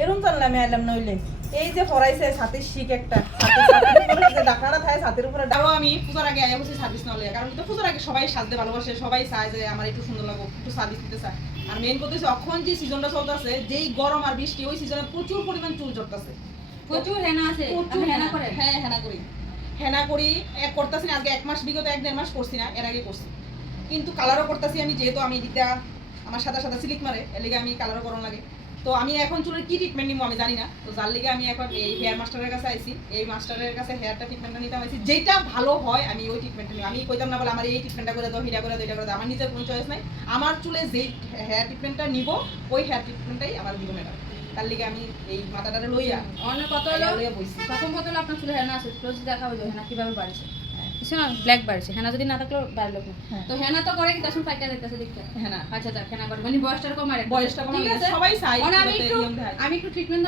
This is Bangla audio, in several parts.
এরকম জানলে আমি আইলাম নইলে এই যে পড়াইছে ছাতির শিখ একটা ডাকাটা থাকে ছাতির উপরে তাও আমি পূজার আগে আয়া বসে সার্ভিস না লইয়া, কারণ পূজার আগে সবাই সাজতে ভালোবাসে, সবাই চায় যে আমার একটু সুন্দর লাগো, একটু সার্ভিস দিতে চায়। আর মেইন কথা হচ্ছে এখন যে সিজনটা চলতেছে, যেই গরম আর বৃষ্টি, ওই সিজনে প্রচুর পরিমাণ চুল ঝরতেছে, প্রচুর হেনা আছে। আপনি হেনা করেন? হ্যাঁ হেনা করি করতেছি না আজকে 1 মাস, বিগত 1-1.5 মাস করছি না, এর আগে করছি। কিন্তু কালারও করতেছি আমি, যেহেতু আমি দিকটা আমার সাদা সাদা সিলিক মারে, এর লিগে আমি কালারও করন লাগে। তো আমি এখন চুলের কি ট্রিটমেন্ট নিবো আমি জানি না, তো যার লিগে আমি এখন এই হেয়ার মাস্টারের কাছে আইছি, এই মাস্টারের কাছে হেয়ারটা ট্রিটমেন্টটা নিতে আইছি, যেটা ভালো হয় আমি ওই ট্রিটমেন্টটা নিই। আমি কইতাম না বলে আমার এই ট্রিটমেন্টটা করে দাও, হিটা করে দাও, এটা করে দাও, আমার নিজের কোনো চয়েস নাই। আমার চুলে যেই হেয়ার ট্রিটমেন্টটা নিব ওই হেয়ার ট্রিটমেন্টটাই আমার দিব ম্যাডাম। তার লিগে আমি এই মাথাটারে লইয়া অনেক কত হলো লইয়া বইছি। প্রথম কত হলো আপনার চুলে হেনা আছে, ক্লোজ দেখা হলো হেনা কিভাবে বাড়ছে, বুঝছেন না? ব্ল্যাক বাড়ছে, হেনা যদি না থাকলেও বাড়লো না। তো হেনা তো করে কিন্তু আসলে ফাইটা যাইতেছে দেখতে। হেনা আচ্ছা আচ্ছা, হেনা করে মানে বয়সটা কম আর বয়সটা কম ঠিক আছে, সবাই চাই মানে আমি আমি একটু ট্রিটমেন্ট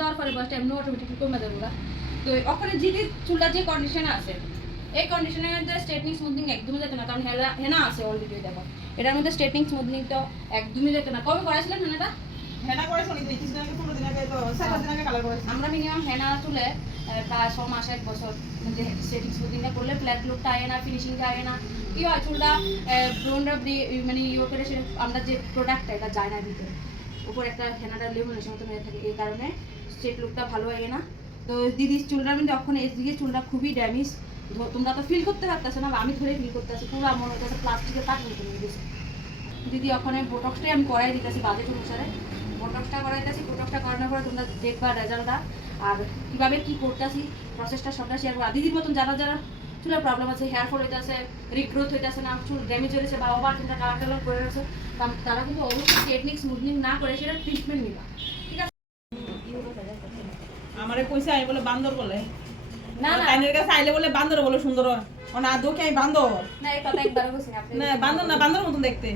দেওয়ার পরে বয়সটা এমনি অটোমেটিকলি কমে যাবে। তো ওখানে যদি চুলটা যে কন্ডিশনে আছে, এই কন্ডিশনের মধ্যে স্ট্রেটনিং স্মুথনিং একদমই যেত না, কারণ হেনা আছে অলরেডি। দেখো এটার মধ্যে স্ট্রেটনিং স্মুথনিং তো একদমই যেত না। কবে করেছিলেন হেনাটা? হেনা করেছ নি? কিছুদিন আগে, 15 দিন আগে, তো 4 দিন আগে কালার করেছি। আমরা মিনিমাম হেনা চুলে প্রায় 6 মাস 1 বছর স্ট্রেটিং স্মুথনিংটা করলে ফ্ল্যাট লুকটা আয় না, ফিনিশিংটা আয় না। কি হয় চুলটা ব্রোনটা মানে ইয়ে করে সে আমরা যে প্রোডাক্টটা এটা যায় না ভিতরে, উপর একটা হেনাটা লেমনের মতো হয়ে থাকে, এই কারণে স্ট্রেট লুকটা ভালো হয় না। তো দিদির চুলটা কিন্তু এখন এদিকে চুলটা খুবই ড্যামেজ, তোমরা তো ফিল করতে পারতেছো না, আমি ধরে ফিল করতেছি, পুরো মনে হচ্ছে প্লাস্টিকের পাক মতো হয়ে গেছে। দিদি ওখানে বোটক্সটাই আমি করাই দিতেছি বাজেট অনুসারে, বোটক্সটা করাইতেছি। বোটক্সটা করানোর পরে তোমরা দেখবা রেজাল্টটা, আর কীভাবে কী করতেছি প্রসেসটা সবটা শেয়ার করবো। দিদির মতন যারা যারা চুলের প্রবলেম আছে, হেয়ার ফল হইতেছে, রিগ্রোথ হইতেছে না, চুল ড্যামেজ হয়েছে বা ওভার চিন্তা কালার কালার করে রয়েছে, তারা কিন্তু অবশ্যই স্ট্রেটনিং স্মুথনিং না করে সেটা ট্রিটমেন্ট নিবা, ঠিক আছে? আমারে কইছে আমি বলে বান্দর বলে, না না আইনের কাছে আইলে বলে বান্দর বলে সুন্দর হয়, ও না দোকে আমি বান্দর না, এই কথা একবারও বলছি না আপনি। না, বান্দর না, বান্দর মতন দেখতে।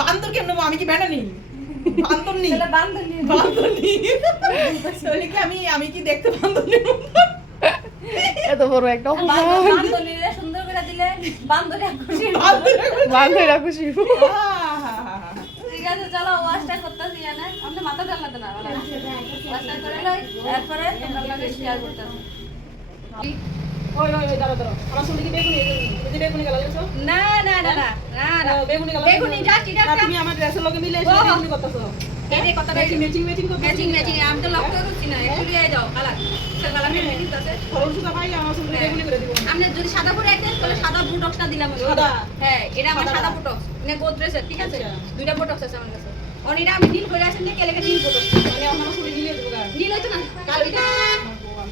বান্দর কেমন? আমি কি বেড়া নি? বান্দর নি, তাহলে বান্ধব নিয়ে বান্দর নি। তাহলে কি আমি কি দেখতে বান্দর নি? এত বড় একটা বান্ধব নিয়ে সুন্দর করে দিলে বান্ধবী খুশি বান্ধবীরা খুশি। ঠিক আছে, চলো ওয়াশটা করতেছি। না আপনি মাথা ঢালাতে না, ওয়াশটা করে লই, তারপরে তোমরা লাগে শেয়ার করতেছি। ওই দাঁড়া আমার চুল কি বেগুনি? যদি বেগুনি কালার লেছো? না না না না না না বেগুনি কালার, বেগুনি জাস্ট এটা না, তুমি আমার ড্রেসের লগে মিলে এসে বেগুনি করতেছো। এই কথাটা ম্যাচিং করতেছো। ম্যাচিং আমি তো লক্ষ্য করছি না, একটু আই দাও কালার কালার ম্যাচিং আছে। খরচ সুদা ভাই আমার চুল বেগুনি করে দিব। আপনি যদি সাদা করে একটা তাহলে সাদা বুটক্সটা দিলাম আমি। সাদা? হ্যাঁ, এটা আমার সাদা। সাদা বুটক্স মানে গোদরেজের, ঠিক আছে? আচ্ছা। দুইটা বুটক্স আছে আমার কাছে। অনিটা আমি ডিল করে আসেন দেখে লেগে ডিল বুটক্স মানে আমার চুল গিলে দেবো গা। ডিল হইতো না কাল ওইটা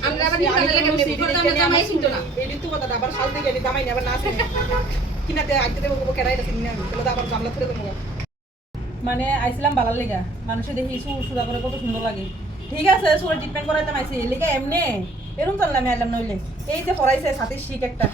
আমরা আবার ডিল করে লেগে নেব করতে আমরা জামাই চিনতো না। এই দিন তো কথা আবার শাল দিয়ে গেলি জামাই আবার না আসে কিনাতে আইতে দেবো কেরাইটা চিনি না, তাহলে আবার জামলা ধরে দেবো। মানে আইছিলাম বালার লেগা, মানুষে দেখি চুল সুদা করে কত সুন্দর লাগে, ঠিক আছে চুলের ট্রিটমেন্ট করাইতাম আইছি লেগে এমনি এরকম জানলে আমি আইলাম নইলে এই যে পড়াইছে ছাতির শিখ একটা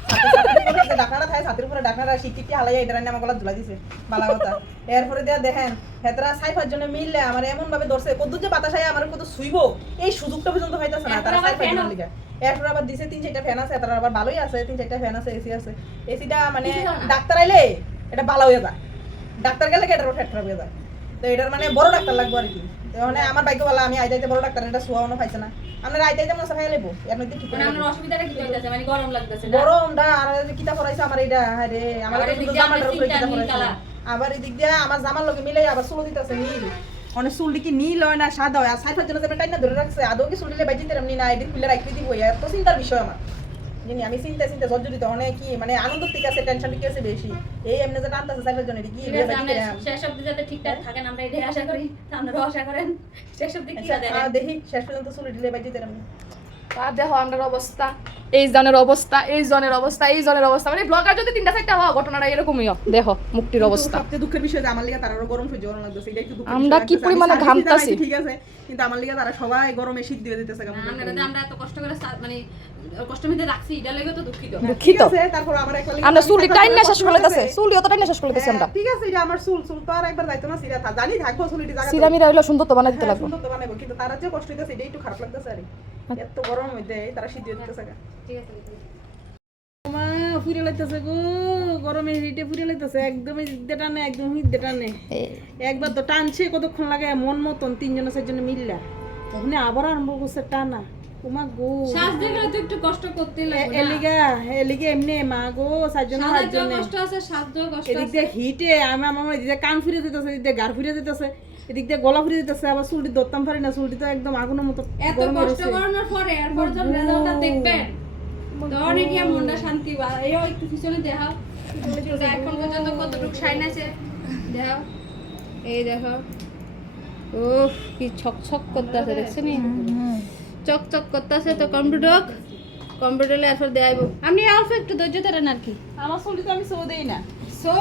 ডাকনাটা থাকে, ছাতির উপরে ডাকনাটা শিখ টিকি হালাই এটা আমার গলা ঝুলাই দিছে বালা কথা। এরপরে দেয়া দেখেন হেতরা সাইফার জন্য মিললে আমার এমন ভাবে ধরছে, কদ্দুর যে বাতাস আয় আমার কত শুইব এই সুযোগটা পর্যন্ত হইতাছে না, তারা সাইফার জন্য লিগা। এরপর আবার দিছে 3-4টা ফ্যান আছে, তারা আবার ভালোই আছে, 3-4টা ফ্যান আছে, এসি আছে। এসিটা মানে ডাক্তার আইলে এটা ভালো হয়ে যায়, ডাক্তার গেলে এটার ফ্যাট খারাপ হয়ে যায়। তো এটার মানে বড় ডাক্তার লাগবে আর কি। তো মানে আমার ভাগ্যবালা আমি আইতাইতে বড় ডাক্তার এটা সোয়ানো পাইছে না, আমরা আইতাইতে মনে সাফাই লেবো এমনি ঠিক মানে আমার অসুবিধাটা কি হইতাছে, মানে গরম লাগতেছে না গরমটা আর কিতা পরাইছে আমার এটা, আরে আমার তো শুধু জামাটার উপরে কিতা পরাইছে, আবার এদিক দিয়ে আমার জামার লগে মিলাই আবার চুল দিতেছে নীল, অনেক চুল কি নীল হয় না সাদা হয়, আর সাইফার জন্য যে টাইনা ধরে রাখছে আদৌ কি চুল দিলে বাইতে তেমনি না, এদিক খুলে রাখতে দিব, এত চিন্তার বিষয় আমার জানি। আমি চিন্তা জর্জরিত অনেক কি মানে আনন্দ ঠিক আছে, টেনশন ঠিক আছে বেশি, এই এমনি যে টানতেছে সাইফার জন্য কি শেষ অবধি যাতে ঠিকঠাক থাকেন আমরা এটাই আশা করি, আপনারা আশা করেন শেষ অবধি কি দেন। দেখি শেষ পর্যন্ত চুল দিলে বাইতে তেমনি। আর দেখো আমার অবস্থা, এই জনের অবস্থা, এই জনের অবস্থা, এই জনের অবস্থা, মানে ব্লগার যদি 3টা-4টা হওয়া ঘটনাটা এরকমই দেখো মুক্তির অবস্থা। সবচেয়ে দুঃখের বিষয় যে আমার লিগে তারা গরম সহ্য করা লাগতেছে, এটা একটু দুঃখের আমরা বিষয়। কি পরিমাণে ঘামতাছি ঠিক আছে, কিন্তু আমার লিগে তারা সবাই গরমে শীত দিয়ে দিতেছে কেমন আমরা এত কষ্ট করে মানে কষ্ট মধ্যে রাখছি, এটা লাগে তো দুঃখিত। দুঃখিত। তারপর আমার একটা আমরা চুলি টাইনা শেষ করে দিতেছে, চুলি অত টাইনা শেষ করে দিতেছি আমরা। ঠিক আছে, এটা আমার চুল তো আর একবার যাইতো না, সিরা জানি থাকবো চুলিটি জায়গা সিরামিরা হইলো সুন্দর তো বানাই দিতে লাগবে। সুন্দর তো বানাবো, কিন্তু তারা যে কষ্ট হইতেছে এটা একটু খারাপ লাগতেছে আর এত গরম হইতে তারা শীত দিয়ে দিতেছে। ঠিক আছে ফুরে লাইতেছে গো, গরমে হিটে ফুরে লাইতেছে, একদম হিটে টানে, একদম হিটে টানে। একবার তো টানছে কতক্ষণ লাগে মন মতন, 3 জন 4 জন মিললা, ওখানে আবার আরম্ভ করছে টানা। ওমা গো, শ্বাস দেখলে তো একটু কষ্ট করতে লাগবে এলিগে এমনি মা গো, 4 জন 5 জন কষ্ট আছে, শ্বাস দেওয়া কষ্ট এদিক দিয়ে হিটে আমার এদিক দিয়ে কান ফুরে দিতেছে, এদিক দিয়ে গাড় ফুরে দিতেছে, এদিক দিয়ে গলা ফুরে দিতেছে, আবার চুলটি ধরতাম পারি না, চুলটি তো একদম আগুনের মতো এত কষ্ট করানোর পরে এরপর যখন রেজাল্টটা দেখবেন তখন গিয়ে মনটা শান্তি বা এই একটু পিছনে দেখাও চুলটা এখন পর্যন্ত কতটুকু শাইন আছে দেখাও, এই দেখো ও কি ছক করতেছে, দেখছেন চক করতেছে। তো কম্পিউটারে এরপর দেখাইব, আপনি অল্প একটু ধৈর্য ধরেন আর কি। আমার চুলটি তো আমি সো দেই না, সো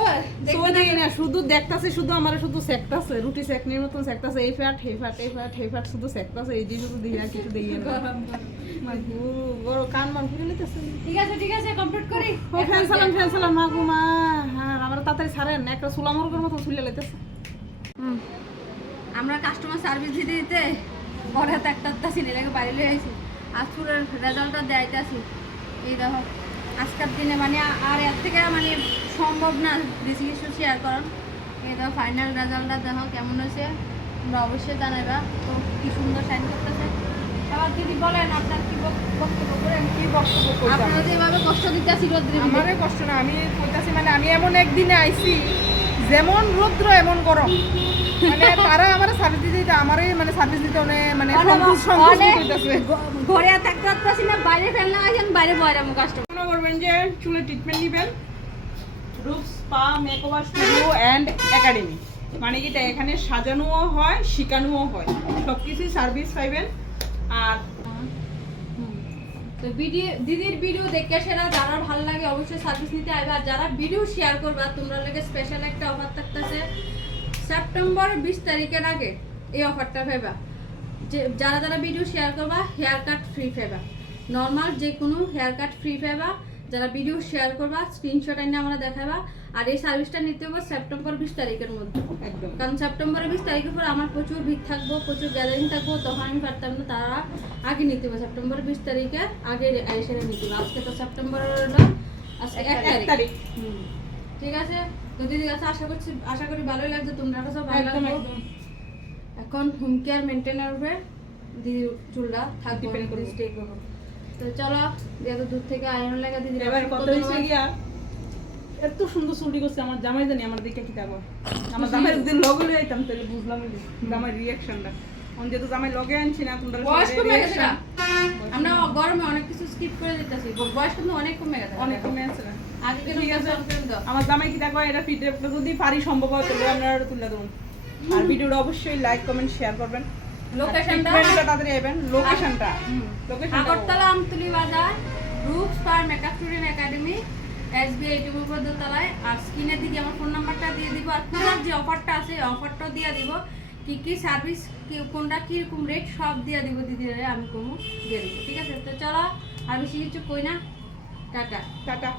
সো দেই না, শুধু দেখতাছে, শুধু আমার শুধু সেকতাছে, রুটি সেকনির মতন সেকতাছে, এই ফ্যাট হে ফ্যাট এই ফ্যাট হে ফ্যাট শুধু সেকতাছে, এই যে শুধু দিই আর কিছু দেই না। মাগু বড় কান মান ফুরে লইতেছে। ঠিক আছে কমপ্লিট করি। ও ফ্যান সালাম মাগু মা, হ্যাঁ আমার তাড়াতাড়ি ছাড়েন, একটা সুলা মুরগের মতো চুলে লইতেছে। আমরা কাস্টমার সার্ভিস দিতে দিতে পরে তো একটা ছেলেটাকে বাইরে লিয়ে আইছি, আর চুলের রেজাল্টটা দেখাইতেছি। এই দেখো আজকের দিনে মানে আর এর থেকে মানে সম্ভব না বেশি কিছু শেয়ার করার। এই দেখো ফাইনাল রেজাল্টটা দেখো কেমন হয়েছে, তোমরা অবশ্যই জানাইবা। তো কি সুন্দর শাইন করতেছে। আবার দিদি বলেন আপনার কি বক্তব্য করেন, কি বক্তব্য করব? আপনারা যেভাবে কষ্ট দিতেছি রোদ্রে আমারে কষ্ট না, আমি কইতাছি মানে আমি এমন একদিনে আইছি যেমন রৌদ্র এমন গরম, মানে তারা আমার সার্ভিস দিতে আমারই মানে সার্ভিস দিতে মানে সংকোচ কইতাছে। ঘরে থাকতে পারতেছি না, বাইরে ফেলনা আসেন, বাইরে বয়রা মুখ কাস্টমার মনে করবেন যে চুলে ট্রিটমেন্ট নেবেন, রূপ spa makeover studio and academy, মানে কি এখানে সাজানোও হয় শিখানোও হয়, সবকিছুই সার্ভিস পাইবেন। আর তো দিদির ভিডিও দেখে সেরা যারা ভালো লাগে অবশ্যই সার্ভিস নিতে আইবে। আর যারা ভিডিও শেয়ার করবা তোমরা লাগে স্পেশাল একটা অফার থাকতেছে সেপ্টেম্বর 20 তারিখের আগে। এই অফারটা পাইবা, যে যারা ভিডিও শেয়ার করবা হেয়ার কাট ফ্রি পাইবা, নর্মাল যে কোনো হেয়ার কাট ফ্রি পাইবা। যারা ভিডিও শেয়ার করবা স্ক্রিনশট এনে আমরা দেখাবা। আর এই সার্ভিসটা নিতে হবে সেপ্টেম্বর 20 তারিখের মধ্যে, একদম কারণ সেপ্টেম্বরের 20 তারিখের পর আমার প্রচুর ভিড় থাকবো, প্রচুর গ্যাদারিং থাকবো, তখন আমি পারতাম না। তারা আগে নিতে হবে, সেপ্টেম্বর 20 তারিখে আগে এসে নিতে হবে। আজকে তো সেপ্টেম্বরের আজকে 1 তারিখ। ঠিক আছে, তো দিদির কাছে আশা করি ভালোই লাগছে, তোমরা কাছে ভালো লাগবে। এখন হোম কেয়ার মেনটেনের উপরে দিদির চুলটা থাকবে, স্টে করবো। তো চলো এত দূর থেকে আয়রন লাগা দিদি এবার কত হইছে গিয়া, এত সুন্দর চুলটি করছে আমার জামাই, জানি আমার দিকে কি থাকো, আমার জামাইয়ের যদি লগে লই আইতাম তাহলে বুঝলাম জামাইয়ের রিঅ্যাকশনটা। আমি যেহেতু জামাই লগে আনছি না, তোমরা বয়স কমে গেছে না, আমরা গরমে অনেক কিছু স্কিপ করে দিতেছি, বয়স কিন্তু অনেক কমে গেছে, অনেক কমে আছে না। আগে ঠিক আছে, কিন্তু আমার জামাই কি থাকো এটা ফিটে যদি পারি সম্ভব হয় তাহলে আমরা তুলে দেবো। আর ভিডিওটা অবশ্যই লাইক কমেন্ট শেয়ার করবেন। লোকেশনটা তাড়াতাড়ি আইবেন, লোকেশনটা আগরতলা আমতলী বাজার, রূপ spare makeup studio academy, SBI টিউবর দোতলায়। আর স্ক্রিনে দিদি আমার ফোন নাম্বারটা দিয়ে দিব, আর পূজার যে অফারটা আছে অফারটাও দিয়ে দিব, কি সার্ভিস কোনটা কিরকম রেট সব দিয়ে দিব দিদিরা, আমি কোনো দিয়ে দিব। ঠিক আছে, তো চলো আর বেশি কিছু কই না, টাটা।